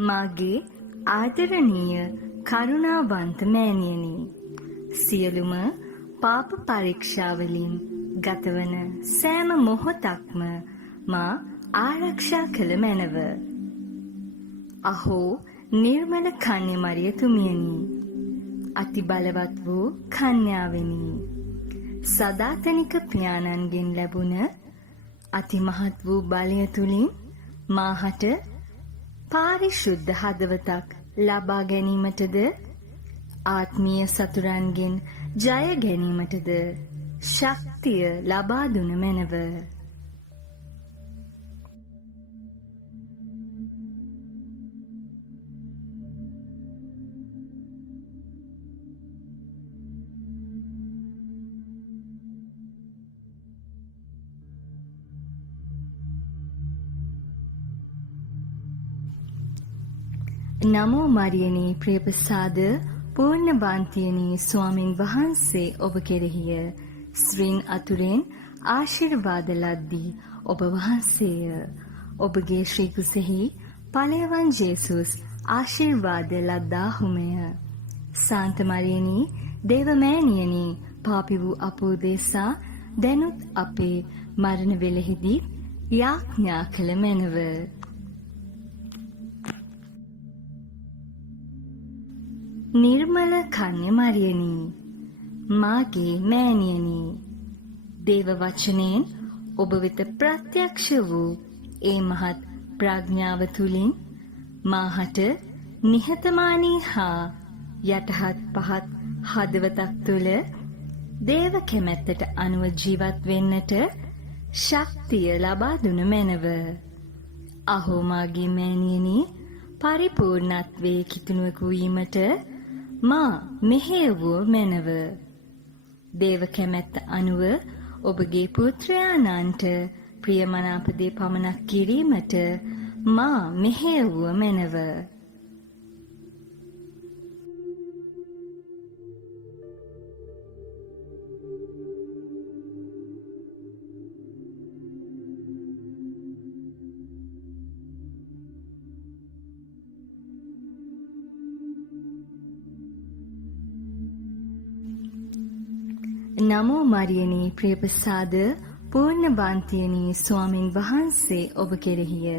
මාගේ ආදරණීය කරුණාවන්ත මෑණියනි, සියලුම පාප පරීක්ෂාවලින් ගතවන සෑම මොහොතක්ම මා ආරක්ෂා කළ මැනව. අහෝ නිර්මල කන්‍ය මරියතුමියනි, අති බලවත් වූ කන්‍යාවෙනි, සදාතනික පියාණන්ගෙන් ලැබුණ අතිමහත් වූ බලය තුලින් මාහට පාරිශුද්ධ හදවතක් ලබා ගැනීමටද ආත්මීය සතුරන්ගෙන් ජය ගැනීමටද ශක්තිය ලබා දුන මැනව. නමෝ මරියනී ප්‍රියප්‍රසාද පූර්ණබාන්තියනී ස්වාමින් වහන්සේ ඔබ කෙරෙහිය. ශ්‍රීන් අතුරෙන් ආශිර්වාද ලද්දී ඔබ වහන්සේය. ඔබගේ ශ්‍රී කුසෙහි ඵලයවන් ජේසුස් ආශිර්වාද ලද්දාහුමය. සාන්ත මරියනී දේවමෑණියනී පාපි වූ අපෝ දේසා දැනුත් අපේ මරණ වේලෙහිදී යාඥා කළ මැනව. නිර්මල කන්‍ය මරියනි, මාගේ මෑණියනි, දේව වචනයෙන් ඔබ වෙත ප්‍රත්‍යක්ෂ වූ ඒ මහත් ප්‍රඥාව තුලින් මාහට නිහතමානී හා යටහත් පහත් හදවතක් තුළ දේව කැමැත්තට අනුව ජීවත් වෙන්නට ශක්තිය ලබා දුන මැනව. අහෝ මාගේ මෑණියනි, පරිපූර්ණත්වයේ කිතුණුවෙකු වීමට මා මෙහෙයවූ මැනව. දේව කැමැත්ත අනුව ඔබගේ පුත්‍රයාණන්ට ප්‍රියමනාප දේ පමණක් කිරීමට මා මෙහෙයවූ මැනව. නමෝ මරියනී ප්‍රියප්‍රසාද පූර්ණබාන්තියනී ස්වාමින් වහන්සේ ඔබ කෙරෙහිය.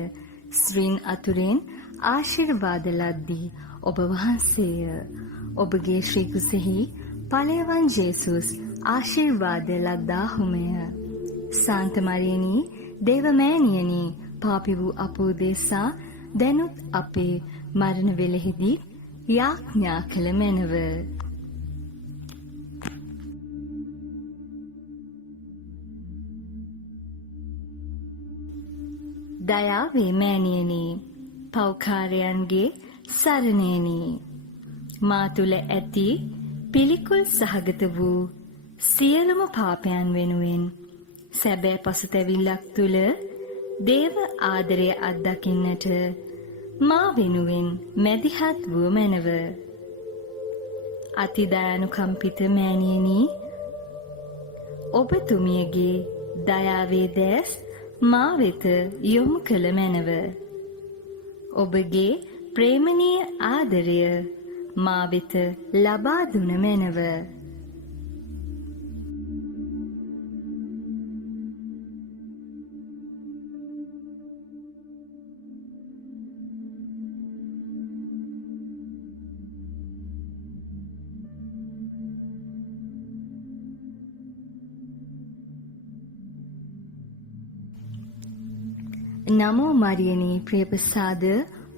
ශ්‍රීන් අතුරෙන් ආශිර්වාද ලද්දී ඔබ වහන්සේය. ඔබගේ ශ්‍රී කුසෙහි ඵලයවන් ජේසුස් ආශිර්වාද ලද්දාහුමය. සාන්ත මරියනී දේවමෑණියනි පාපි වූ අපෝ දේසා දැනුත් අපේ මරණ වේලෙහිදී යාඥා කළ මැනව. දයාවේ මෑණියනි, පෞකාරයන්ගේ සරණේනි, මා තුළ ඇති පිළිකුල් සහගත වූ සියලුම පාපයන් වෙනුවෙන් සැබෑ පසුතැවිල්ලක් තුළ දේව ආදරය අත්දකින්නට මා වෙනුවෙන් මැදිහත් වූ මැනව. අතිදයානුකම්පිත මෑණියනි, ඔබතුමියගේ දයාවේ දැස් මා වෙත යොමු කළ මැනව. ඔබගේ ප්‍රේමණීය ආදරය මා වෙත ලබා දුන මැනව. නමෝ මරියනී ප්‍රියප්‍රසාද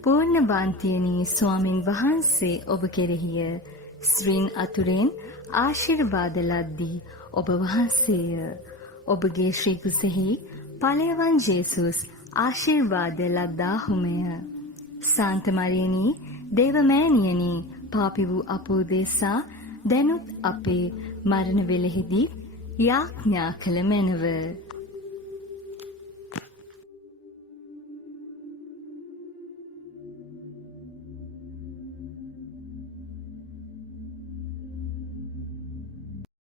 පූර්ණබාන්තියනී ස්වාමින් වහන්සේ ඔබ කෙරෙහිය. ශ්‍රීන් අතුරෙන් ආශිර්වාද ලද්දී ඔබ වහන්සේය. ඔබගේ ශ්‍රී කුසෙහි ඵලයවන් ජේසුස් ආශිර්වාද ලද්දාහුමය. සාන්ත මරියනී දේවමෑණියනි පාපි වූ අපෝ දේසා දැනුත් අපේ මරණ වේලෙහිදී යාඥා කළ මැනව.